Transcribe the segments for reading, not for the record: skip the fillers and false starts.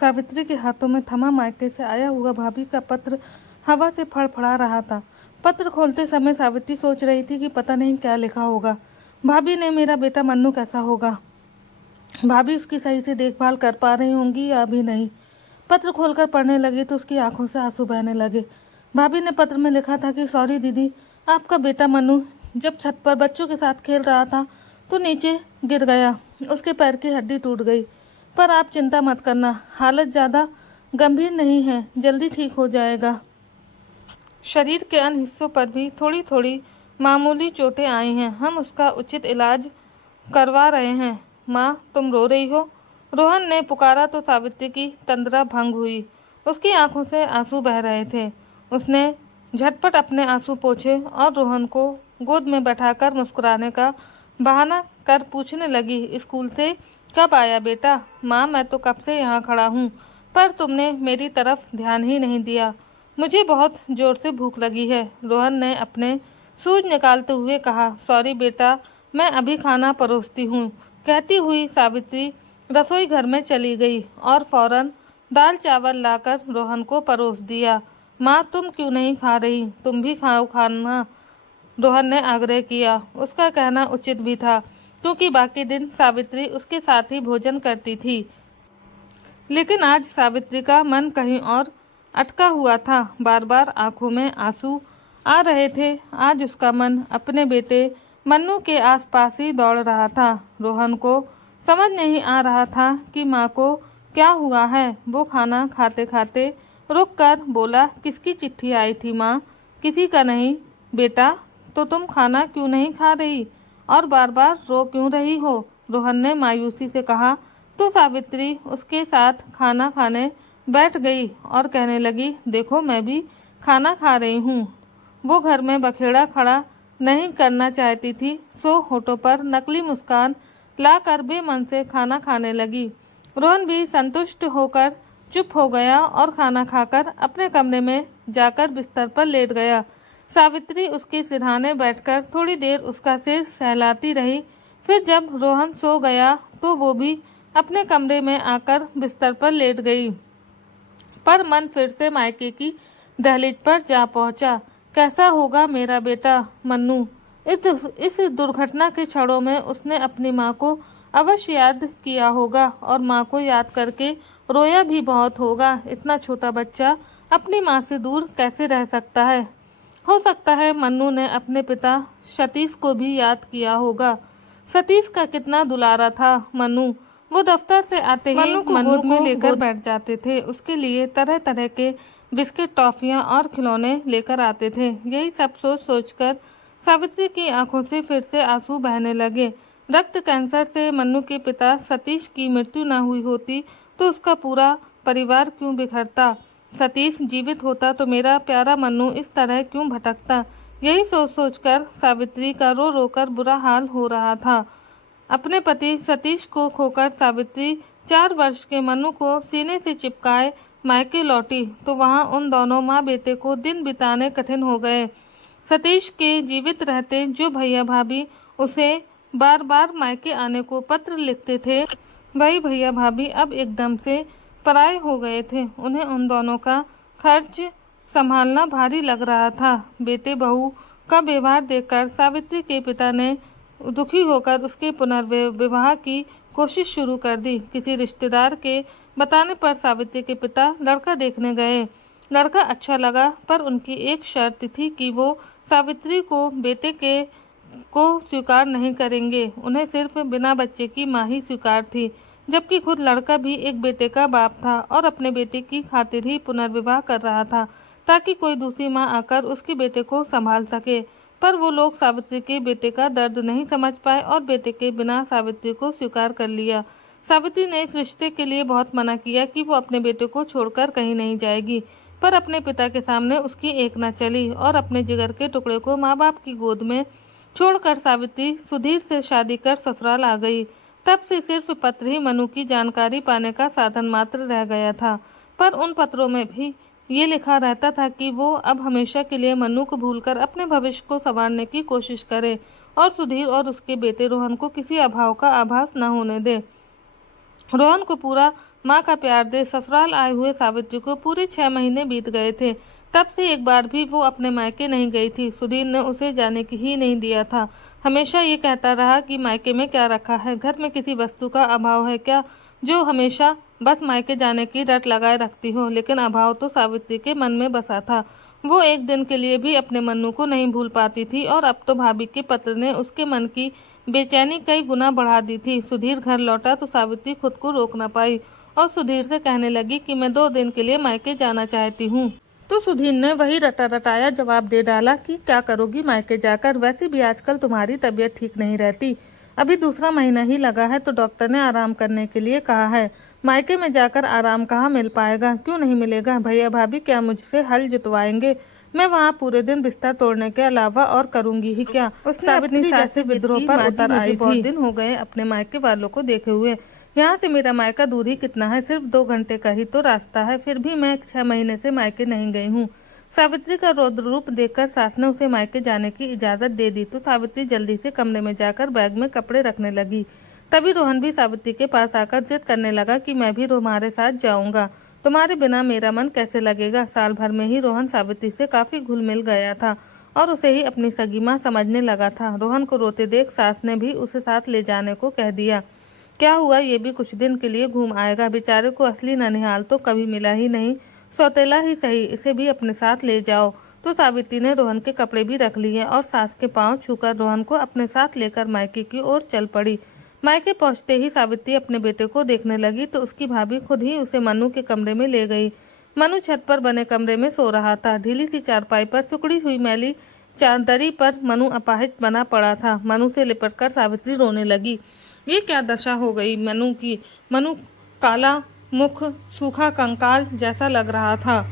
सावित्री के हाथों में थमा मायके से आया हुआ भाभी का पत्र हवा से फड़फड़ा रहा था। पत्र खोलते समय सावित्री सोच रही थी कि पता नहीं क्या लिखा होगा। भाभी ने मेरा बेटा मन्नू कैसा होगा, भाभी उसकी सही से देखभाल कर पा रही होंगी या अभी नहीं। पत्र खोलकर पढ़ने लगी तो उसकी आंखों से आंसू बहने लगे। भाभी ने पत्र में लिखा था कि सॉरी दीदी, आपका बेटा मन्नू जब छत पर बच्चों के साथ खेल रहा था तो नीचे गिर गया, उसके पैर की हड्डी टूट गई। पर आप चिंता मत करना, हालत ज़्यादा गंभीर नहीं है, जल्दी ठीक हो जाएगा। शरीर के अन्य हिस्सों पर भी थोड़ी थोड़ी मामूली चोटें आई हैं, हम उसका उचित इलाज करवा रहे हैं। माँ, तुम रो रही हो? रोहन ने पुकारा तो सावित्री की तंद्रा भंग हुई। उसकी आंखों से आंसू बह रहे थे। उसने झटपट अपने आंसू पोंछे और रोहन को गोद में बैठाकर मुस्कुराने का बहाना कर पूछने लगी, स्कूल से कब आया बेटा? माँ, मैं तो कब से यहाँ खड़ा हूँ, पर तुमने मेरी तरफ ध्यान ही नहीं दिया। मुझे बहुत जोर से भूख लगी है, रोहन ने अपने सूज निकालते हुए कहा। सॉरी बेटा, मैं अभी खाना परोसती हूँ, कहती हुई सावित्री रसोई घर में चली गई और फौरन दाल चावल लाकर रोहन को परोस दिया। माँ, तुम क्यों नहीं खा रही? तुम भी खाओ खाना, रोहन ने आग्रह किया। उसका कहना उचित भी था, क्योंकि बाकी दिन सावित्री उसके साथ ही भोजन करती थी। लेकिन आज सावित्री का मन कहीं और अटका हुआ था। बार बार आंखों में आंसू आ रहे थे। आज उसका मन अपने बेटे मन्नू के आसपास ही दौड़ रहा था। रोहन को समझ नहीं आ रहा था कि माँ को क्या हुआ है। वो खाना खाते खाते रुक कर बोला, किसकी चिट्ठी आई थी माँ? किसी का नहीं बेटा, तो तुम खाना क्यों नहीं खा रही और बार बार रो क्यों रही हो? रोहन ने मायूसी से कहा। तो सावित्री उसके साथ खाना खाने बैठ गई और कहने लगी, देखो मैं भी खाना खा रही हूँ। वो घर में बखेड़ा खड़ा नहीं करना चाहती थी, सो होठों पर नकली मुस्कान लाकर बेमन से खाना खाने लगी। रोहन भी संतुष्ट होकर चुप हो गया और खाना खाकर अपने कमरे में जाकर बिस्तर पर लेट गया। सावित्री उसके सिरहाने बैठकर थोड़ी देर उसका सिर सहलाती रही। फिर जब रोहन सो गया तो वो भी अपने कमरे में आकर बिस्तर पर लेट गई, पर मन फिर से मायके की दहलीज पर जा पहुंचा। कैसा होगा मेरा बेटा मन्नू? इस दुर्घटना के क्षणों में उसने अपनी माँ को अवश्य याद किया होगा और माँ को याद करके रोया भी बहुत होगा। इतना छोटा बच्चा अपनी माँ से दूर कैसे रह सकता है? हो सकता है मन्नू ने अपने पिता सतीश को भी याद किया होगा। सतीश का कितना दुलारा था मन्नू। वो दफ्तर से आते ही मन्नू को गोद में लेकर बैठ जाते थे। उसके लिए तरह तरह के बिस्किट, टॉफियाँ और खिलौने लेकर आते थे। यही सब सोच सोचकर सावित्री की आंखों से फिर से आंसू बहने लगे। रक्त कैंसर से मन्नू के पिता सतीश की मृत्यु न हुई होती तो उसका पूरा परिवार क्यों बिखरता? सतीश जीवित होता तो मेरा प्यारा मन्नू इस तरह क्यों भटकता? यही सोच सोचकर सावित्री का रो रो कर बुरा हाल हो रहा था। अपने पति सतीश को खोकर सावित्री 4 वर्ष के मन्नू को सीने से चिपकाए मायके लौटी तो वहां उन दोनों माँ बेटे को दिन बिताने कठिन हो गए। सतीश के जीवित रहते जो भैया भाभी उसे बार बार मायके आने को पत्र लिखते थे, वही भैया भाभी अब एकदम से पराए हो गए थे। उन्हें उन दोनों का खर्च संभालना भारी लग रहा था। बेटे बहू का व्यवहार देखकर सावित्री के पिता ने दुखी होकर उसके पुनर्विवाह की कोशिश शुरू कर दी। किसी रिश्तेदार के बताने पर सावित्री के पिता लड़का देखने गए। लड़का अच्छा लगा, पर उनकी एक शर्त थी कि वो सावित्री को बेटे के को स्वीकार नहीं करेंगे। उन्हें सिर्फ बिना बच्चे की माँ ही स्वीकार थी, जबकि खुद लड़का भी एक बेटे का बाप था और अपने बेटे की खातिर ही पुनर्विवाह कर रहा था, ताकि कोई दूसरी माँ आकर उसके बेटे को संभाल सके। पर वो लोग सावित्री के बेटे का दर्द नहीं समझ पाए और बेटे के बिना सावित्री को स्वीकार कर लिया। सावित्री ने इस रिश्ते के लिए बहुत मना किया कि वो अपने बेटे को छोड़कर कहीं नहीं जाएगी, पर अपने पिता के सामने उसकी एक न चली और अपने जिगर के टुकड़े को माँ बाप की गोद में छोड़कर सावित्री सुधीर से शादी कर ससुराल आ गई। तब से सिर्फ पत्र ही मनु की जानकारी पाने का साधन मात्र रह गया था, पर उन पत्रों में भी ये लिखा रहता था कि वो अब हमेशा के लिए मन्नू को भूलकर अपने भविष्य को संवारने की कोशिश करे और सुधीर और उसके बेटे रोहन को किसी अभाव का आभास न होने दे। रोहन को पूरा माँ का प्यार दे ससुराल आए हुए सावित्री को पूरे 6 महीने बीत गए थे। तब से एक बार भी वो अपने मायके नहीं गई थी। सुधीर ने उसे जाने की ही नहीं दिया था। हमेशा ये कहता रहा कि मायके में क्या रखा है, घर में किसी वस्तु का अभाव है क्या, जो हमेशा बस मायके जाने की रट लगाए रखती हो। लेकिन अभाव तो सावित्री के मन में बसा था। वो एक दिन के लिए भी अपने मन्नू को नहीं भूल पाती थी और अब तो भाभी के पत्र ने उसके मन की बेचैनी कई गुना बढ़ा दी थी। सुधीर घर लौटा तो सावित्री खुद को रोक न पाई और सुधीर से कहने लगी कि मैं 2 दिन के लिए मायके जाना चाहती हूँ। तो सुधीर ने वही रटा रटाया जवाब दे डाला कि क्या करोगी मायके जाकर, वैसे भी आजकल तुम्हारी तबीयत ठीक नहीं रहती, अभी दूसरा महीना ही लगा है तो डॉक्टर ने आराम करने के लिए कहा है। मायके में जाकर आराम कहाँ मिल पाएगा, क्यों नहीं मिलेगा, भैया भाभी क्या मुझसे हल जुतवाएंगे, मैं वहाँ पूरे दिन बिस्तर तोड़ने के अलावा और करूंगी ही क्या। उसने अपनी जैसे विद्रोह पर उतर आई थी। बहुत दिन हो गए अपने मायके वालों को देखे हुए, यहाँ से मेरा मायका दूर ही कितना है, सिर्फ 2 घंटे का ही तो रास्ता है, फिर भी मैं 6 महीने से मायके नहीं गई हूँ। सावित्री का रौद्र रूप देखकर सास ने उसे मायके जाने की इजाजत दे दी तो सावित्री जल्दी से कमरे में जाकर बैग में कपड़े रखने लगी। तभी रोहन भी सावित्री के पास आकर जिद करने लगा कि मैं भी तुम्हारे साथ जाऊंगा, तुम्हारे बिना मेरा मन कैसे लगेगा। साल भर में ही रोहन सावित्री से काफी घुल मिल गया था और उसे ही अपनी सगी माँ समझने लगा था। रोहन को रोते देख सास ने भी उसे साथ ले जाने को कह दिया। क्या हुआ, ये भी कुछ दिन के लिए घूम आएगा, बेचारे को असली ननिहाल तो कभी मिला ही नहीं, सौतेला ही सही, इसे भी अपने साथ ले जाओ। तो सावित्री ने रोहन के कपड़े भी रख लिए और सास के पांव छूकर रोहन को अपने साथ लेकर मायके की ओर चल पड़ी। मायके पहुंचते ही सावित्री अपने बेटे को देखने लगी तो उसकी भाभी खुद ही उसे मनु के कमरे में ले गई। मनु छत पर बने कमरे में सो रहा था। ढीली सी चारपाई पर सुकड़ी हुई मैली चादरी पर मनु अपाहिज बना पड़ा था। मनु से लिपटकर सावित्री रोने लगी। ये क्या दशा हो गई मनु की। मनु काला मुख सूखा कंकाल जैसा लग रहा था।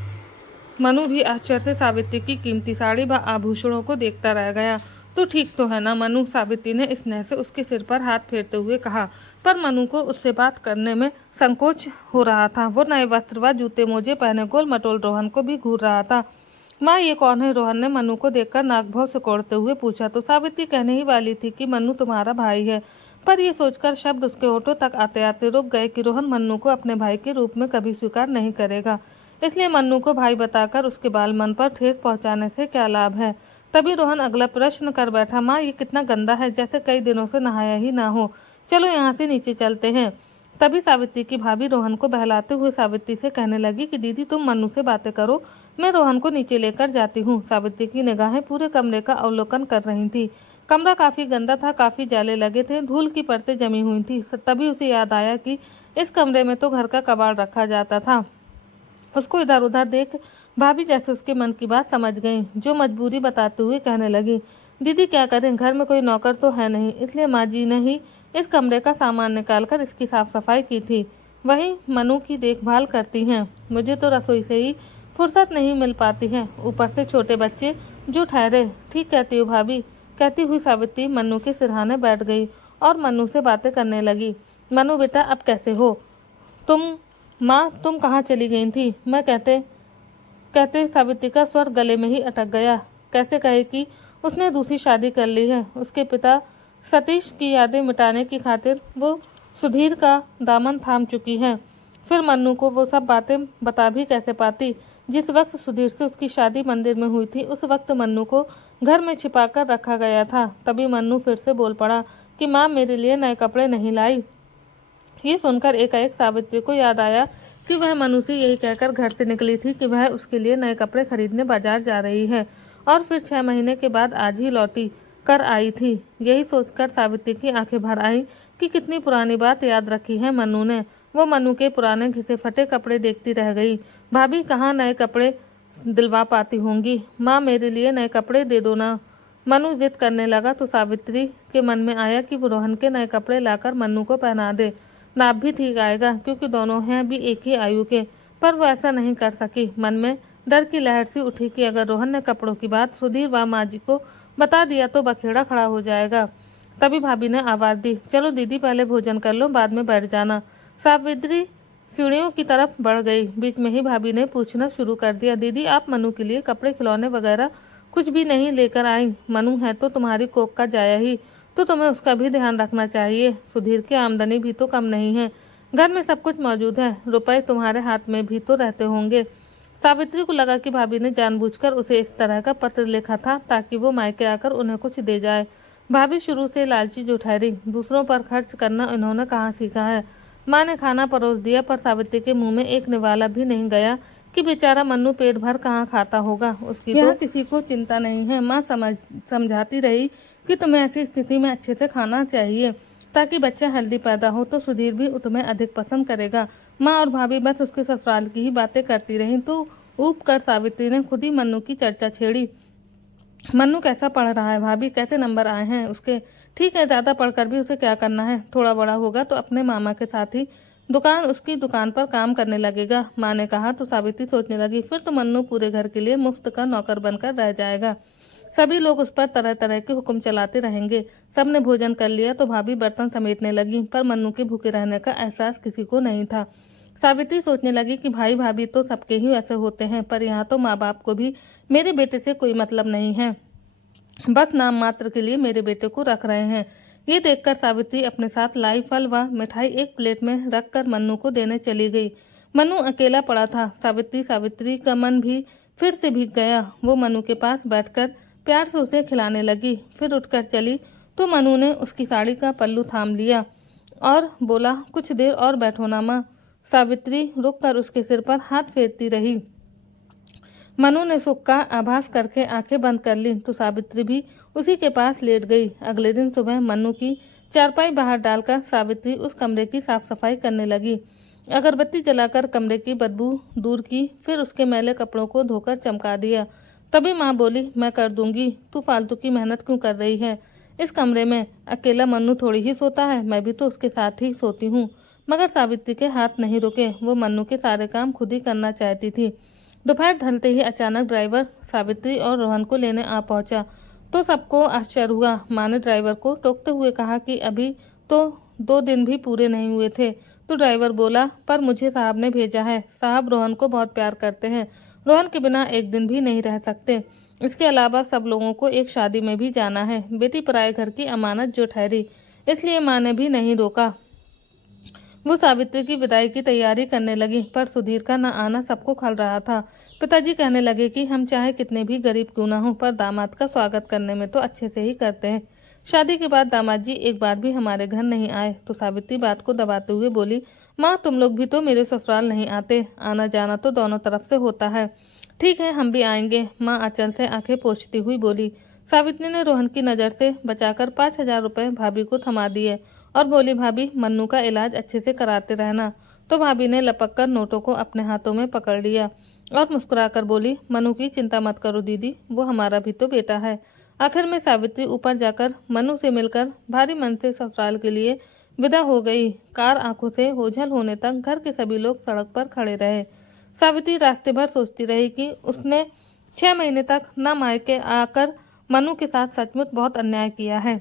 मनु भी आश्चर्य से सावित्री की कीमती साड़ी व आभूषणों को देखता रह गया। तो ठीक तो है ना मनु, सावित्री ने स्नेह से उसके सिर पर हाथ फेरते हुए कहा। पर मनु को उससे बात करने में संकोच हो रहा था। वो नए वस्त्र व जूते मोजे पहने गोल मटोल रोहन को भी घूर रहा था। माँ ये कौन है, रोहन ने मनु को देखकर नाकभौं सिकोड़ते हुए पूछा। तो सावित्री कहने ही वाली थी कि मनु तुम्हारा भाई है, पर यह सोचकर शब्द उसके होठों तक आते आते रुक गए कि रोहन मन्नू को अपने भाई के रूप में कभी स्वीकार नहीं करेगा, इसलिए मन्नू को भाई बताकर उसके बाल मन पर ठेस पहुंचाने से क्या लाभ है। तभी रोहन अगला प्रश्न कर बैठा, माँ ये कितना गंदा है, जैसे कई दिनों से नहाया ही ना हो, चलो यहाँ से नीचे चलते हैं। तभी सावित्री की भाभी रोहन को बहलाते हुए सावित्री से कहने लगी कि दीदी तुम मन्नू से बातें करो, मैं रोहन को नीचे लेकर जाती हूँ। सावित्री की निगाहें पूरे कमरे का अवलोकन कर रही थी। कमरा काफी गंदा था, काफी जाले लगे थे, धूल की परतें जमी हुई थी। तभी उसे याद आया कि इस कमरे में तो घर का कबाड़ रखा जाता था। उसको इधर उधर देख भाभी जैसे उसके मन की बात समझ गई, जो मजबूरी बताते हुए कहने लगी, दीदी क्या करें, घर में कोई नौकर तो है नहीं, इसलिए माँ जी ने ही इस कमरे का सामान निकालकर इसकी साफ सफाई की थी, वही मनु की देखभाल करती हैं। मुझे तो रसोई से ही फुर्सत नहीं मिल पाती है, ऊपर से छोटे बच्चे जो ठहरे। ठीक कहती हो भाभी, कहती हुई सावित्री मन्नू के सिरहाने बैठ गई और मन्नू से बातें करने लगी। मन्नू बेटा अब कैसे हो तुम, माँ तुम कहाँ चली गई थी, मैं कहते कहते सावित्री का स्वर गले में ही अटक गया। कैसे कहे कि उसने दूसरी शादी कर ली है। उसके पिता सतीश की यादें मिटाने की खातिर वो सुधीर का दामन थाम चुकी है। फिर मन्नू को वो सब बातें बता भी कैसे पाती। जिस वक्त सुधीर से उसकी शादी मंदिर में हुई थी, उस वक्त मन्नू को घर में छिपाकर रखा गया था। तभी मन्नू फिर से बोल पड़ा कि माँ मेरे लिए नए कपड़े नहीं लाई। ये सुनकर एकाएक सावित्री को याद आया कि वह मनु से यही कहकर घर से निकली थी कि वह उसके लिए नए कपड़े खरीदने बाजार जा रही है और फिर 6 महीने के बाद आज ही लौटी कर आई थी। यही सोचकर सावित्री की आंखें भर आई कि कितनी पुरानी बात याद रखी है मनु ने। वो मनु के पुराने घिसे फटे कपड़े देखती रह गई। भाभी कहाँ नए कपड़े दिलवा पाती होंगी, माँ मेरे लिए नए कपड़े दे दो ना। मनु जिद करने लगा तो सावित्री के मन में आया कि वो रोहन के नए कपड़े लाकर मनु को पहना दे, नाप भी ठीक आएगा क्योंकि दोनों हैं भी एक ही आयु के। पर वो ऐसा नहीं कर सकी। मन में डर की लहर सी उठी कि अगर रोहन ने कपड़ों की बात सुधीर व माँ जी को बता दिया तो बखेड़ा खड़ा हो जाएगा। तभी भाभी ने आवाज़ दी, चलो दीदी पहले भोजन कर लो, बाद में बैठ जाना। सावित्री सीढ़ियों की तरफ बढ़ गई। बीच में ही भाभी ने पूछना शुरू कर दिया, दीदी आप मनु के लिए कपड़े खिलौने वगैरह कुछ भी नहीं लेकर आई? मनु है तो तुम्हारी कोख का जाया ही, तो तुम्हें उसका भी ध्यान रखना चाहिए। सुधीर की आमदनी भी तो कम नहीं है, घर में सब कुछ मौजूद है, रुपए तुम्हारे हाथ में भी तो रहते होंगे। सावित्री को लगा कि भाभी ने जानबूझकर उसे इस तरह का पत्र लिखा था ताकि वो मायके आकर उन्हें कुछ दे जाए। भाभी शुरू से लालची जो ठहरी, दूसरों पर खर्च करना इन्होंने कहाँ सीखा है। माँ ने खाना परोस दिया पर सावित्री के मुंह में एक निवाला भी नहीं गया कि बेचारा मन्नू पेट भर कहाँ खाता होगा। उसकी तो किसी को चिंता नहीं है। माँ समझाती रही कि तुम्हें ऐसी स्थिति में अच्छे से खाना चाहिए ताकि बच्चा हेल्दी पैदा हो तो सुधीर भी तुम्हें अधिक पसंद करेगा। माँ और भाभी बस उसके ससुराल की ही बातें करती रहीं तो ऊब कर सावित्री ने खुद ही मन्नू की चर्चा छेड़ी। मन्नू कैसा पढ़ रहा है भाभी, कैसे नंबर आए हैं उसके? ठीक है, ज़्यादा पढ़कर भी उसे क्या करना है, थोड़ा बड़ा होगा तो अपने मामा के साथ ही उसकी दुकान पर काम करने लगेगा। माँ ने कहा तो सावित्री सोचने लगी, फिर तो मन्नू पूरे घर के लिए मुफ्त का नौकर बनकर रह जाएगा। सभी लोग उस पर तरह तरह के हुक्म चलाते रहेंगे। सबने भोजन कर लिया तो भाभी बर्तन समेटने लगी, पर मन्नू के भूखे रहने का एहसास किसी को नहीं था। सावित्री सोचने लगी कि भाई भाभी तो सबके ही ऐसे होते हैं, पर यहाँ तो माँ बाप को भी मेरे बेटे से कोई मतलब नहीं है, बस नाम मात्र के लिए मेरे बेटे को रख रहे हैं। ये देखकर सावित्री अपने साथ लाई फल व मिठाई एक प्लेट में रखकर मन्नू को देने चली गई। मन्नू अकेला पड़ा था। सावित्री का मन भी फिर से भीग गया। वो मन्नू के पास बैठकर प्यार से उसे खिलाने लगी। फिर उठकर चली तो मन्नू ने उसकी साड़ी का पल्लू थाम लिया और बोला, कुछ देर और बैठो ना माँ। सावित्री रुककर उसके सिर पर हाथ फेरती रही। मनु ने सुख का आभास करके आंखें बंद कर ली तो सावित्री भी उसी के पास लेट गई। अगले दिन सुबह मन्नू की चारपाई बाहर डालकर सावित्री उस कमरे की साफ सफाई करने लगी। अगरबत्ती जलाकर कमरे की बदबू दूर की, फिर उसके मैले कपड़ों को धोकर चमका दिया। तभी माँ बोली, मैं कर दूंगी, तू फालतू की मेहनत क्यों कर रही है? इस कमरे में अकेला मन्नू थोड़ी ही सोता है, मैं भी तो उसके साथ ही सोती हूँ। मगर सावित्री के हाथ नहीं रुके। वो मन्नू के सारे काम खुद ही करना चाहती थी। दोपहर ढलते ही अचानक ड्राइवर सावित्री और रोहन को लेने आ पहुंचा तो सबको आश्चर्य हुआ। माँ ने ड्राइवर को टोकते हुए कहा कि अभी तो 2 दिन भी पूरे नहीं हुए थे। तो ड्राइवर बोला, पर मुझे साहब ने भेजा है। साहब रोहन को बहुत प्यार करते हैं, रोहन के बिना एक दिन भी नहीं रह सकते। इसके अलावा सब लोगों को एक शादी में भी जाना है। बेटी पराए घर की अमानत जो ठहरी, इसलिए माँ ने भी नहीं रोका। वो सावित्री की विदाई की तैयारी करने लगी, पर सुधीर का न आना सबको खल रहा था। पिताजी कहने लगे कि हम चाहे कितने भी गरीब क्यों ना हो, पर दामाद का स्वागत करने में तो अच्छे से ही करते हैं। शादी के बाद दामाद जी एक बार भी हमारे घर नहीं आए। तो सावित्री बात को दबाते हुए बोली, माँ तुम लोग भी तो मेरे ससुराल नहीं आते, आना जाना तो दोनों तरफ से होता है। ठीक है, हम भी आएंगे, माँ आंचल से आंखें पोंछती हुई बोली। सावित्री ने रोहन की नज़र से बचाकर 5,000 रुपये भाभी को थमा दिए और बोली, भाभी मन्नू का इलाज अच्छे से कराते रहना। तो भाभी ने लपक कर नोटों को अपने हाथों में पकड़ लिया और मुस्कुराकर बोली, मन्नू की चिंता मत करो दीदी, वो हमारा भी तो बेटा है। आखिर में सावित्री ऊपर जाकर मन्नू से मिलकर भारी मन से ससुराल के लिए विदा हो गई। कार आंखों से ओझल होने तक घर के सभी लोग सड़क पर खड़े रहे। सावित्री रास्ते भर सोचती रही कि उसने 6 महीने तक न मायके आकर मन्नू के साथ सचमुच बहुत अन्याय किया है।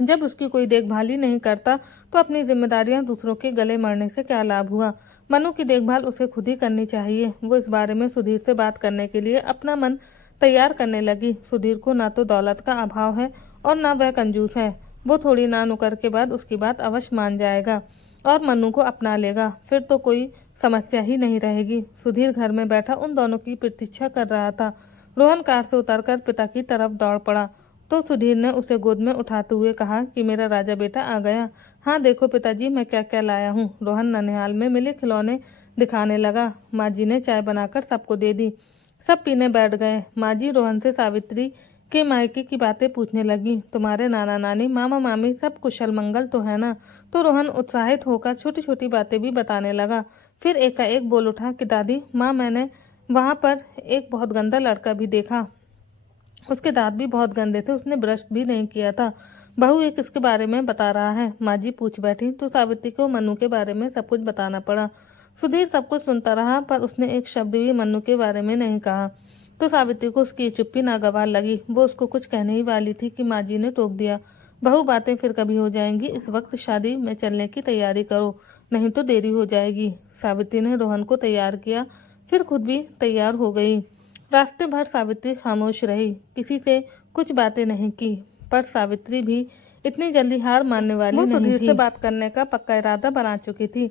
जब उसकी कोई देखभाल ही नहीं करता तो अपनी जिम्मेदारियां दूसरों के गले मरने से क्या लाभ हुआ। मनु की देखभाल उसे खुद ही करनी चाहिए। वो इस बारे में सुधीर से बात करने के लिए अपना मन तैयार करने लगी। सुधीर को ना तो दौलत का अभाव है और ना वह कंजूस है। वो थोड़ी ना नुकर के बाद उसकी बात अवश्य मान जाएगा और मनु को अपना लेगा, फिर तो कोई समस्या ही नहीं रहेगी। सुधीर घर में बैठा उन दोनों की प्रतीक्षा कर रहा था। रोहन कार से उतरकर पिता की तरफ दौड़ पड़ा तो सुधीर ने उसे गोद में उठाते हुए कहा कि मेरा राजा बेटा आ गया। हाँ देखो पिताजी, मैं क्या क्या लाया हूँ। रोहन ननिहाल में मिले खिलौने दिखाने लगा। माँ जी ने चाय बनाकर सबको दे दी। सब पीने बैठ गए। माँ जी रोहन से सावित्री के मायके की बातें पूछने लगी। तुम्हारे नाना नानी मामा मामी सब कुशल मंगल तो है ना? तो रोहन उत्साहित होकर छोटी छोटी बातें भी बताने लगा। फिर एकाएक बोल उठा कि दादी माँ, मैंने वहाँ पर एक बहुत गंदा लड़का भी देखा। उसके दांत भी बहुत गंदे थे, उसने ब्रश भी नहीं किया था। बहू एक इसके बारे में बता रहा है। माँ जी पूछ बैठी तो सावित्री को मन्नू के बारे में सब कुछ बताना पड़ा। सुधीर सब कुछ सुनता रहा पर उसने एक शब्द भी मन्नू के बारे में नहीं कहा। तो सावित्री को उसकी चुप्पी नागवार लगी। वो उसको कुछ कहने ही वाली थी कि माँ जी ने टोक दिया, बहू बातें फिर कभी हो जाएंगी, इस वक्त शादी में चलने की तैयारी करो, नहीं तो देरी हो जाएगी। सावित्री ने रोहन को तैयार किया, फिर खुद भी तैयार हो गई। रास्ते भर सावित्री खामोश रही, किसी से कुछ बातें नहीं की, पर सावित्री भी इतनी जल्दी हार मानने वाली नहीं थी। वो सुधीर से बात करने का पक्का इरादा बना चुकी थी।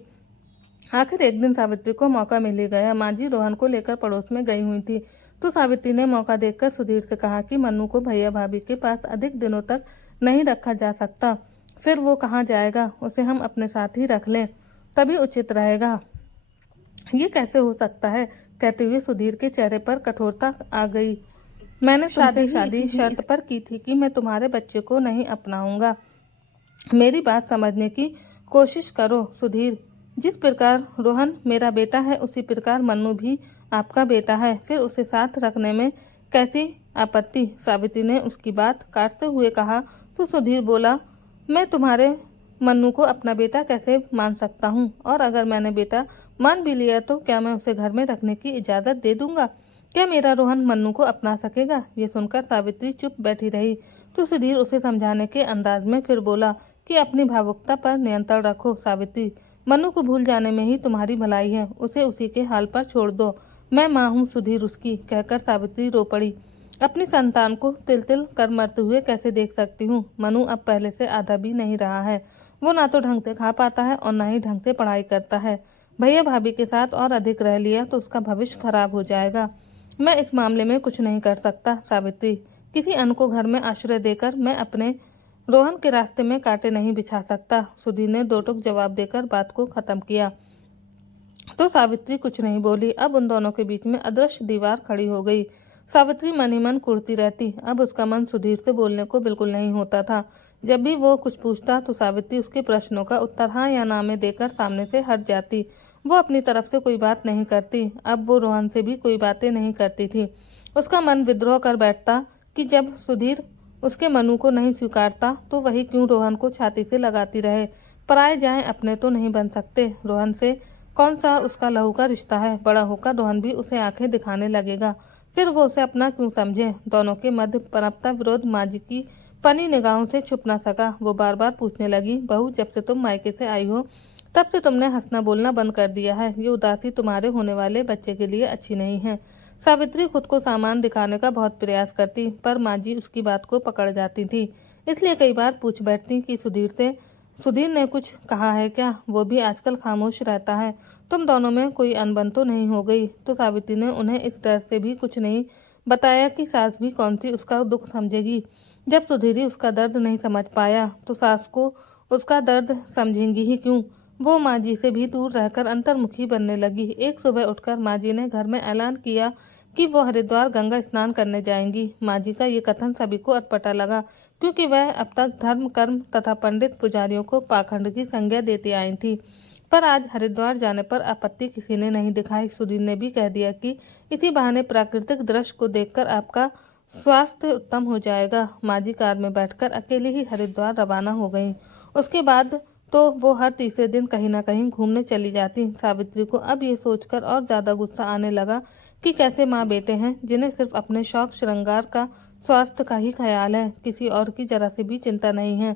आखिर एक दिन सावित्री को मौका मिल ही गया। माँ जी रोहन को लेकर पड़ोस में गई हुई थी, तो सावित्री ने मौका देखकर सुधीर से कहा कि मन्नू को भैया भाभी के पास अधिक दिनों तक नहीं रखा जा सकता। फिर वो कहाँ जाएगा, उसे हम अपने साथ ही रख लें, तभी उचित रहेगा। ये कैसे हो सकता है? कहते हुए सुधीर के चेहरे पर कठोरता आ गई। मैंने शादी शर्त पर की थी कि मैं तुम्हारे बच्चे को नहीं अपनाऊंगा। मेरी बात समझने की कोशिश करो सुधीर। जिस प्रकार रोहन मेरा बेटा है, उसी प्रकार मन्नू भी आपका बेटा है। फिर उसे साथ रखने में कैसी आपत्ति? सावित्री ने उसकी बात काटते हुए कहा। तो सुधीर बोला, मैं तुम्हारे मन्नू को अपना बेटा कैसे मान सकता हूँ? और अगर मैंने बेटा मान भी लिया तो क्या मैं उसे घर में रखने की इजाज़त दे दूंगा? क्या मेरा रोहन मन्नू को अपना सकेगा? ये सुनकर सावित्री चुप बैठी रही। तो सुधीर उसे समझाने के अंदाज में फिर बोला कि अपनी भावुकता पर नियंत्रण रखो सावित्री। मन्नू को भूल जाने में ही तुम्हारी भलाई है। उसे उसी के हाल पर छोड़ दो। मैं माँ हूँ सुधीर उसकी। कहकर सावित्री रो पड़ी। अपनी संतान को तिल तिल कर मरते हुए कैसे देख सकती हूँ? मनु अब पहले से आधा भी नहीं रहा है। वो ना तो ढंग से खा पाता है और ना ही ढंग से पढ़ाई करता है। भैया भाभी के साथ और अधिक रह लिया तो उसका भविष्य खराब हो जाएगा। मैं इस मामले में कुछ नहीं कर सकता सावित्री। किसी अन्य को घर में आश्रय देकर मैं अपने रोहन के रास्ते में कांटे नहीं बिछा सकता। सुधीर ने दो टूक जवाब देकर बात को खत्म किया। तो सावित्री कुछ नहीं बोली। अब उन दोनों के बीच में अदृश्य दीवार खड़ी हो गई। सावित्री मन ही मन कुढ़ती रहती। अब उसका मन सुधीर से बोलने को बिल्कुल नहीं होता था। जब भी वो कुछ पूछता तो सावित्री उसके प्रश्नों का उत्तर हाँ या ना में देकर सामने से हट जाती। वो अपनी तरफ से कोई बात नहीं करती। अब वो रोहन से भी कोई बातें नहीं करती थी। उसका मन विद्रोह कर बैठता कि जब सुधीर उसके मनु को नहीं स्वीकारता तो वही क्यों रोहन को छाती से लगाती रहे। पराए जाएं अपने तो नहीं बन सकते। रोहन से कौन सा उसका लहू का रिश्ता है? बड़ा होकर रोहन भी उसे आंखें दिखाने लगेगा, फिर वो उसे अपना क्यों समझे? दोनों के मध्य पनपता विरोध माँ जी की पनी निगाहों से छुप न सका। वो बार बार पूछने लगी, बहू जब से तुम मायके से आई हो तब से तुमने हंसना बोलना बंद कर दिया है। ये उदासी तुम्हारे होने वाले बच्चे के लिए अच्छी नहीं है। सावित्री खुद को सामान दिखाने का बहुत प्रयास करती, पर माँ जी उसकी बात को पकड़ जाती थी। इसलिए कई बार पूछ बैठती कि सुधीर ने कुछ कहा है क्या? वो भी आजकल खामोश रहता है। तुम दोनों में कोई अनबन तो नहीं हो गई? तो सावित्री ने उन्हें इस डर से भी कुछ नहीं बताया कि सास भी कौन सी उसका दुख समझेगी। जब सुधीर ही उसका दर्द नहीं समझ पाया तो सास को उसका दर्द समझेंगी ही क्यों? वो माँ जी से भी दूर रहकर अंतर्मुखी बनने लगी। एक सुबह उठकर माँ जी ने घर में ऐलान किया कि वो हरिद्वार गंगा स्नान करने जाएंगी। माँ जी का ये कथन सभी को अटपटा लगा, क्योंकि वह अब तक धर्म कर्म तथा पंडित पुजारियों को पाखंड की संज्ञा देती आई थी। पर आज हरिद्वार जाने पर आपत्ति किसी ने नहीं दिखाई। सुधीर ने भी कह दिया कि इसी बहाने प्राकृतिक दृश्य को देखकर आपका स्वास्थ्य उत्तम हो जाएगा। माँ जी कार में बैठकर अकेली ही हरिद्वार रवाना हो गई। उसके बाद तो वो हर तीसरे दिन कहीं ना कहीं घूमने चली जाती। सावित्री को अब ये सोचकर और ज्यादा गुस्सा आने लगा कि कैसे माँ बेटे हैं जिन्हें सिर्फ अपने शौक श्रृंगार का स्वास्थ्य का ही ख्याल है, किसी और की जरा सी भी चिंता नहीं है।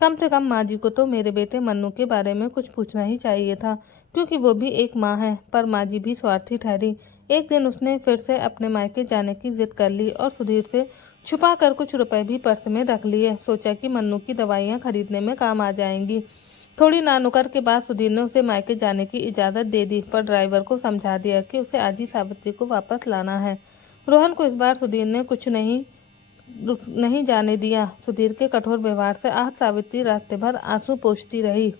कम से कम माँ जी को तो मेरे बेटे मन्नू के बारे में कुछ पूछना ही चाहिए था, क्योंकि वो भी एक माँ है। पर माँ जी भी स्वार्थी ठहरी। एक दिन उसने फिर से अपने मायके जाने की जिद कर ली और सुधीर से छुपा कर कुछ रुपए भी पर्स में रख लिए। सोचा कि मन्नू की दवाइयाँ खरीदने में काम आ जाएंगी। थोड़ी नानुकर के बाद सुधीर ने उसे मायके जाने की इजाज़त दे दी, पर ड्राइवर को समझा दिया कि उसे आज ही सावित्री को वापस लाना है। रोहन को इस बार सुधीर ने कुछ नहीं जाने दिया। सुधीर के कठोर व्यवहार से आहत सावित्री रास्ते भर आंसू पोंछती रही।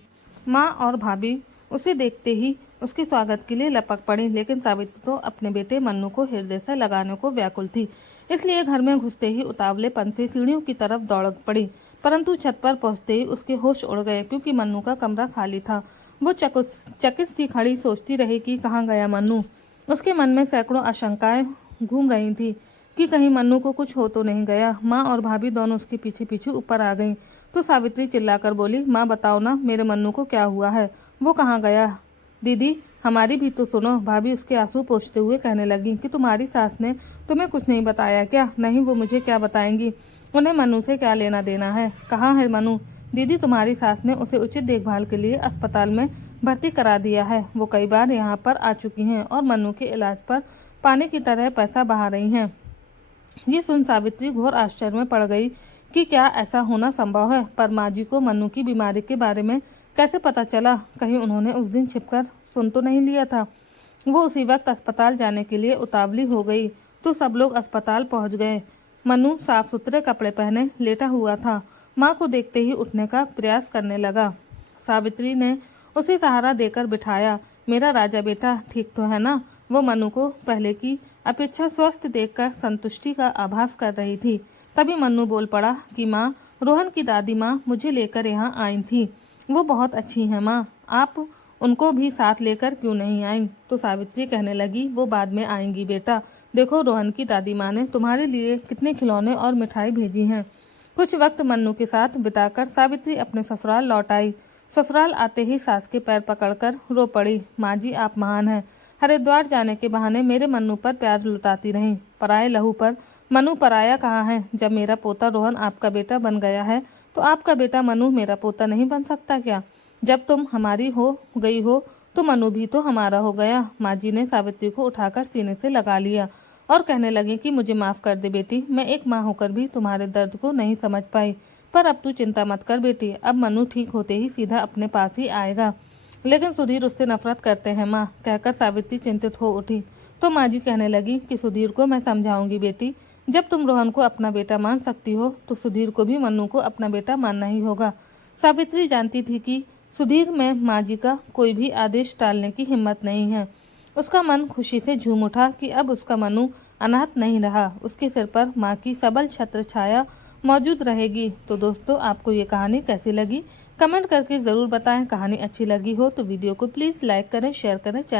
माँ और भाभी उसे देखते ही उसके स्वागत के लिए लपक पड़ी, लेकिन सावित्री तो अपने बेटे मन्नू को हृदय से लगाने को व्याकुल थी। इसलिए घर में घुसते ही उतावलेपन से सीढ़ियों की तरफ दौड़ पड़ी, परंतु छत पर पहुंचते ही उसके होश उड़ गए, क्योंकि मन्नू का कमरा खाली था। वो चकित सी खड़ी सोचती रही कि कहाँ गया मन्नू। उसके मन में सैकड़ों आशंकाएं घूम रही थी कि कहीं मन्नू को कुछ हो तो नहीं गया। माँ और भाभी दोनों उसके पीछे पीछे ऊपर आ गईं। तो सावित्री चिल्लाकर बोली, माँ बताओ ना, मेरे मन्नू को क्या हुआ है? वो कहाँ गया? दीदी हमारी भी तो सुनो। भाभी उसके आंसू पोंछते हुए कहने लगी कि तुम्हारी सास ने तुम्हें कुछ नहीं बताया क्या? नहीं, वो मुझे क्या बताएंगी? उन्हें मन्नू से क्या लेना देना है? कहाँ है मन्नू? दीदी तुम्हारी सास ने उसे उचित देखभाल के लिए अस्पताल में भर्ती करा दिया है। वो कई बार यहाँ पर आ चुकी हैं और मन्नू के इलाज पर पानी की तरह पैसा बहा रही हैं। ये सुन सावित्री घोर आश्चर्य में पड़ गई कि क्या ऐसा होना संभव है, पर माँ जी को मन्नू की बीमारी के बारे में कैसे पता चला? कहीं उन्होंने उस दिन छिपकर सुन तो नहीं लिया था? वो उसी वक्त अस्पताल जाने के लिए उतावली हो गई तो सब लोग अस्पताल पहुंच गए। मन्नू साफ सुथरे कपड़े पहने लेटा हुआ था। माँ को देखते ही उठने का प्रयास करने लगा। सावित्री ने उसे सहारा देकर बिठाया। मेरा राजा बेटा ठीक तो है ना? वो मन्नू को पहले की अपेक्षा स्वस्थ देखकर संतुष्टि का आभास कर रही थी। तभी मन्नू बोल पड़ा कि माँ, रोहन की दादी माँ मुझे लेकर यहाँ आई थी। वो बहुत अच्छी हैं माँ, आप उनको भी साथ लेकर क्यों नहीं आई? तो सावित्री कहने लगी, वो बाद में आएंगी बेटा। देखो, रोहन की दादी माँ ने तुम्हारे लिए कितने खिलौने और मिठाई भेजी हैं। कुछ वक्त मन्नू के साथ बिताकर सावित्री अपने ससुराल लौट आई। ससुराल आते ही सास के पैर पकड़कर रो पड़ी। माँ जी, आप महान हैं। हरिद्वार जाने के बहाने मेरे मन्नू पर प्यार लुटाती रहीं। पराए लहू पर मन्नू पराया कहाँ है? जब मेरा पोता रोहन आपका बेटा बन गया है तो आपका बेटा मन्नू मेरा पोता नहीं बन सकता क्या? जब तुम हमारी हो गई हो तो मन्नू भी तो हमारा हो गया। माँ जी ने सावित्री को उठाकर सीने से लगा लिया और कहने लगी कि मुझे माफ़ कर दे बेटी, मैं एक माँ होकर भी तुम्हारे दर्द को नहीं समझ पाई। पर अब तू चिंता मत कर बेटी, अब मन्नू ठीक होते ही सीधा अपने पास ही आएगा। लेकिन सुधीर उससे नफरत करते हैं माँ, कहकर सावित्री चिंतित हो उठी। तो माँ जी कहने लगी कि सुधीर को मैं समझाऊंगी बेटी। जब तुम रोहन को अपना बेटा मान सकती हो तो सुधीर को भी मन्नू को अपना बेटा मानना ही होगा। सावित्री जानती थी कि सुधीर में माँ जी का कोई भी आदेश टालने की हिम्मत नहीं है। उसका मन खुशी से झूम उठा कि अब उसका मन्नू अनाथ नहीं रहा, उसके सिर पर माँ की सबल छत्र छाया मौजूद रहेगी। तो दोस्तों, आपको ये कहानी कैसी लगी? कमेंट करके ज़रूर बताएं। कहानी अच्छी लगी हो तो वीडियो को प्लीज़ लाइक करें, शेयर करें, चैनल